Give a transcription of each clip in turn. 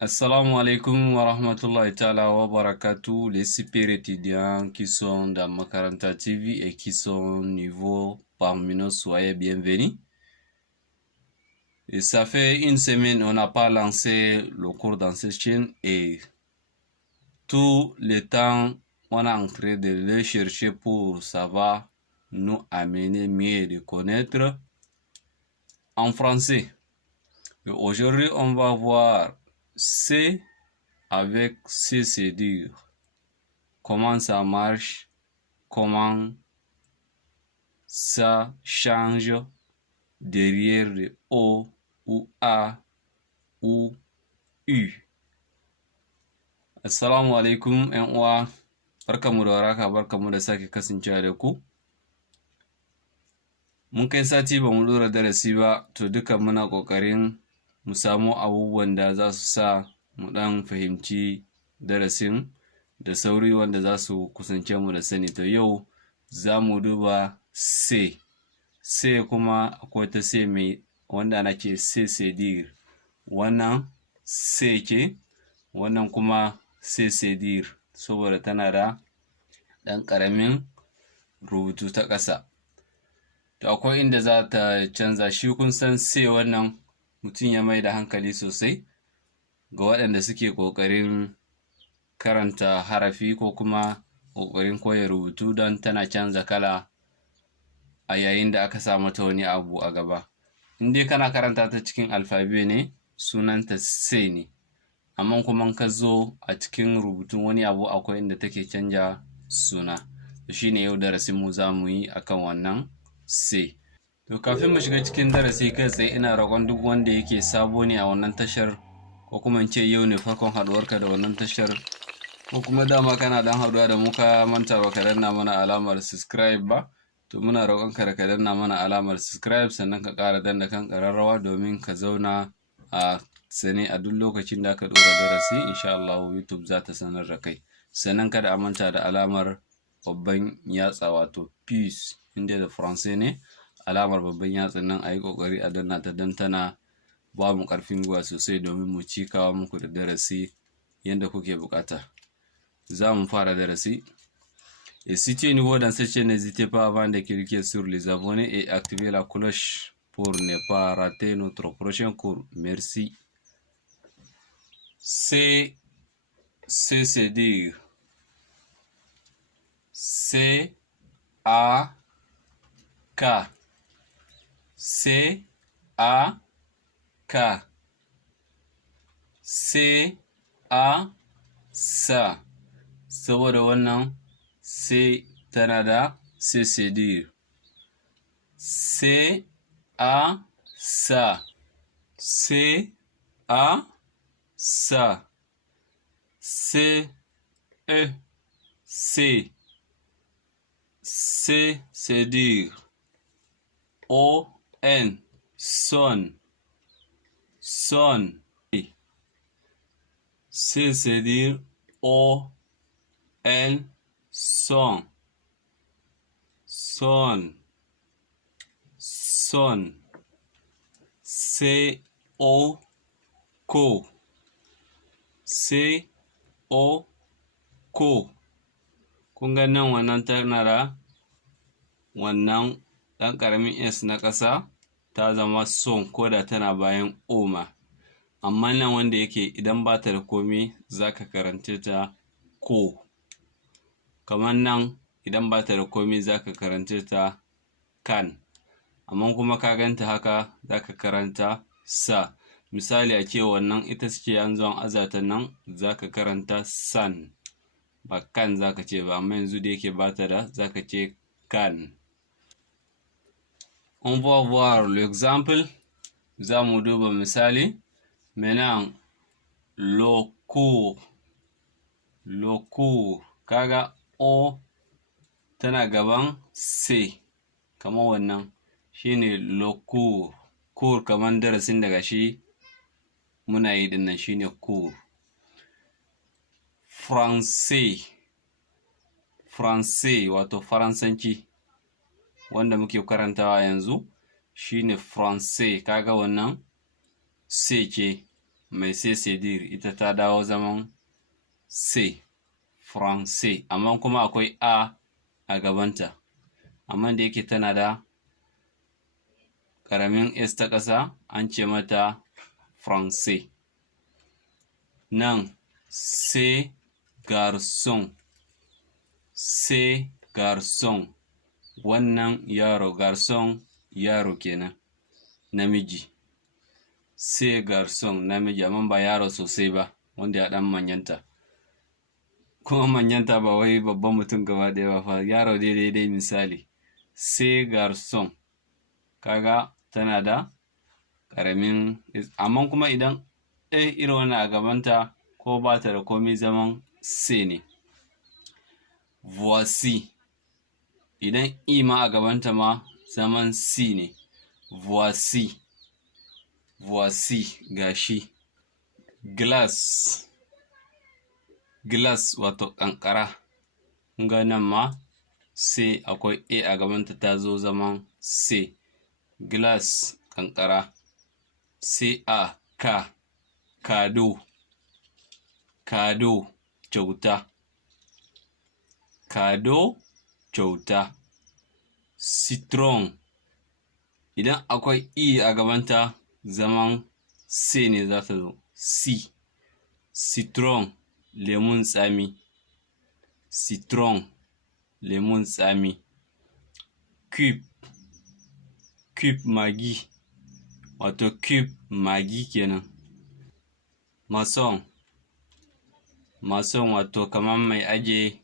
Assalamu alaikum wa rahmatullahi ta'ala wa barakatuh, les super étudiants qui sont dans Makaranta TV et qui sont niveau parmi nous, soyez bienvenus. Et ça fait une semaine, on n'a pas lancé le cours dans cette chaîne et tout le temps, on est en train de le chercher pour savoir nous amener mieux de connaître en français. Mais aujourd'hui, on va voir C avec C, c'est dur. Comment ça marche, comment ça change derrière le O ou A ou U. Assalamu alaikum ‘yan uwa, barkamu da waraka, barkamu da sake kasancewa da ku. Mun kai sati ba mu ɗora darasi ba, to duka muna ƙoƙarin mu samu abubuwan da za su sa mu ɗan fahimci darasin da sauri wanda za su kusance mu da sani. To yau za mu duba C. C kuma akwai ta C mai wanda ana ce C c'est dire. Wannan C ce, wannan kuma C c'est dire saboda tana da ɗan ƙaramin rubutu ta ƙasa. To akwai inda za ta canza shi, kun san C wannan mutum ya mai da hankali sosai ga waɗanda suke ƙoƙarin karanta harafi ko kuma ƙoƙarin koya rubutu, don tana canza kala a yayin da aka sa mata wani abu a gaba. In dai kana karanta ta cikin alfabe ne, sunanta C ne, amma kuma ka zo a cikin rubutun wani abu akwai inda take canja suna. To shi ne yau darasinmu za mu yi akan wannan C. To kafin mu shiga cikin darasi kai tsaye, ina roƙon duk wanda yake sabo ne a wannan tashar, ko kuma in ce yau ne farkon haɗuwarka da wannan tashar, ko kuma dama kana dan haɗuwa da mu ka manta ba ka danna mana alamar subscribe ba, to muna roƙon ka da ka danna mana alamar subscribe, sannan ka ƙara danna kan ƙararrawa domin ka zauna a sane a duk lokacin da ka ɗora darasi. Insha Allah YouTube za ta sanar da kai. Sannan kada a manta da alamar babban yatsa, wato peace inda da Faransai ne, alamar babban yatsan nan a yi ƙoƙari a danna ta, don tana ba mu ƙarfin gwiwa sosai domin mu ci kawo muku da darasi yadda kuke buƙata. Za mu fara darasi. Et si tu es nouveau dans cette chaîne, n'hésitez pas avant de cliquer sur les abonnés et activer la cloche pour ne pas rater notre prochain cours. Merci. C c'est dire. C A K. C A K. C A sa. Saboda wannan C tana da C c'est dire. C A sa. C A sa. C E C. C c'est dire. O N son. Son. C c'est dire. O N son. Son. Son. C O ko. C O ko. Kun ga nan wannan tana da wannan ɗan ƙaramin S na ƙasa, ta zama son, ko da tana bayan O ma. Amma nan wanda yake idan ba ta da komi za ka karance ta ko. Kamar nan idan ba ta da komi za ka karance ta kan. Amma kuma ka ganta haka za ka karanta sa. Misali a ce wannan ita ce an zo an azata nan, za ka karanta san, ba kan za ka ce ba, amma yanzu da yake ba ta da, za ka ce kan. On va voir l'exemple. Za mu duba misali. Maintenant, le cours. Le cours. Kaga O tana gaban C, kamar wannan shine le cours. Cours kamar darasin daga shi muna yi dinnan shine cours. Français. Français wato Faransanci wanda muke karantawa yanzu shine Français. Kaga wannan C ce, mai sai ita ta dawo zaman C, français, amma kuma akwai a gabanta, amma da yake tana da ƙaramin S ta ƙasa an ce mata français. Nan c'est garçon, c'est garçon, wannan yaro, garçon yaro kenan, namiji. C'est garçon namiji, amma ba yaro sosai ba, wanda ya ɗan manyanta. Kuma manyanta ba wai babban mutum gaba ɗaya ba fa, yaro daidai misali. C'est garçon, kaga tana da ƙaramin, amma kuma idan irin wannan a gabanta ko ba ta da komai zaman C ne. Voici, idan ma a gabanta ma zaman C ne. Voici, voici, gashi. Glace, glace wato ƙanƙara, ga nan ma C akwai a gabanta ta zo zaman C. Glace, ƙanƙara. Cadeau, cadeau, kyauta. Cadeau, kyauta. Citron, idan akwai a gabanta zaman C ne za ta zo, C. Citron, lemun tsami. Citron, lemun tsami. Cube, cube magi, wato cube magi kenan. Mason, mason wato kamar mai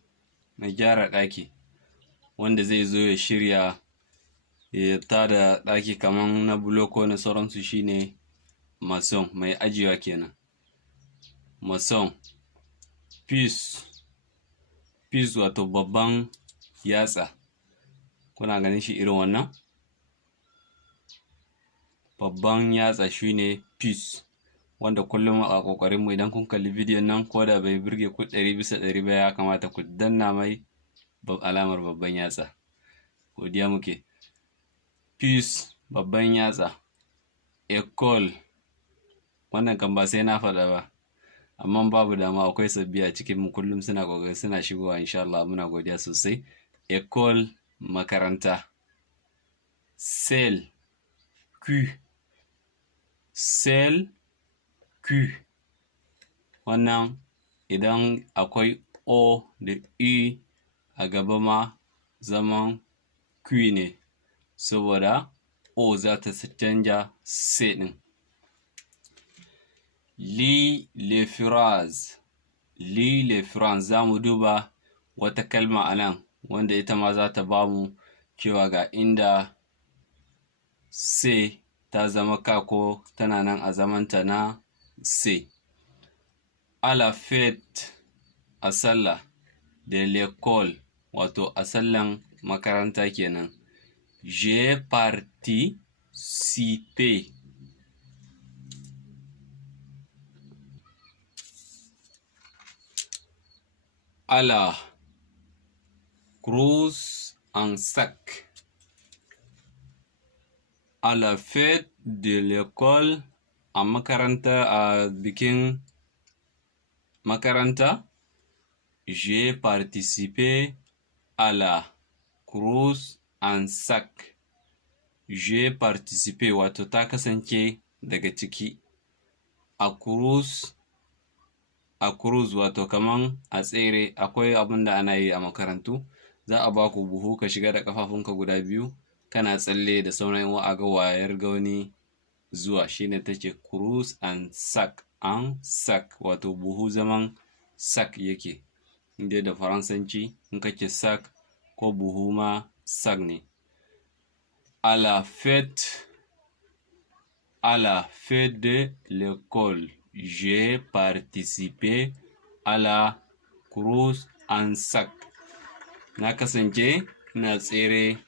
gyara ɗaki, wanda zai zo ya shirya ya tada ɗaki kamar na bulo ko na sauransu, shine mason, mai ajiyewa kenan. Mason. Puce, puce wato babban yatsa, kuna ganin shi irin wannan? Babban yatsa shine puce, wanda kullum a ƙoƙarinmu idan kun kalli bidiyon nan ko da bai burge ku 100% ba, ya kamata ku danna mai alamar babban yatsa. Godiya muke. Puce, babban yatsa. École, wannan kan ba sai na faɗa ba, amma babu dama, akwai sabbi a cikinmu kullum suna ƙoƙari suna shigowa, insha Allah muna godiya sosai. École, makaranta. Sel, sel, wannan idan akwai O da U a gaba ma zaman Q ne, saboda O za ta canja C ɗin. Lis les phrases, lis les phrases, za mu duba wata kalma a nan wanda ita ma za ta ba mu cewa ga inda C ta zama K ko tana nan a zamanta na C. À la fête, a sallah. De l'école, wato a sallan makaranta kenan. J'ai participé. À la crosse en sac. À la fête de l'école, a makaranta, a bikin makaranta. J'ai participé à la crosse en sac. J'ai participé wato ta kasance daga ciki. A cruise wato kaman a tsere, akwai abin da ana yi a makarantu, za a ba ku buhu ka shiga da ƙafafunka guda biyu kana tsalle da sauran a ga wayar ga wani zuwa, shine take cruise and sac. An sac wato buhu zaman sac yake, inda da faransanci in kake sac ko buhu ma sac ne. À la fête de l'école, j'ai participé à la course en sac. Na kasance ina tsere,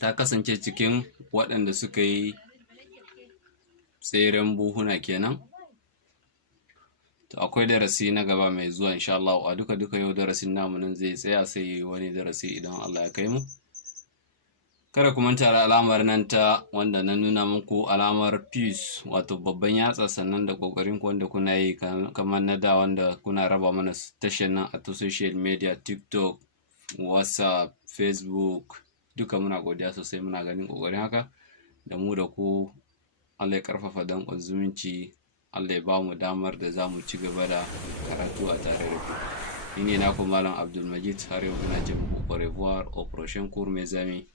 ta kasance cikin waɗanda suka yi tseren buhuna kenan. To akwai darasi na gaba mai zuwa insha Allah. A duka yau darasin namu nan zai tsaya, sai wani darasi idan Allah ya kai mu. Kada ku manta da alamar nan ta wanda na nuna muku alamar peace wato babban yatsa, sannan da kokarin ku wanda kuna yi kamar na da wanda kuna raba mana tashar nan a social media, TikTok, WhatsApp, Facebook, duka muna godiya sosai. Muna ganin kokarin haka da mu da ku. Allah ya karfafa danƙon zumunci, Allah ya ba mu damar da za mu ci gaba da karatu a tare da ku. Ni ne naku Malam Abdulmajid, har yau ina ce muku au revoir, au prochain cours mes amis.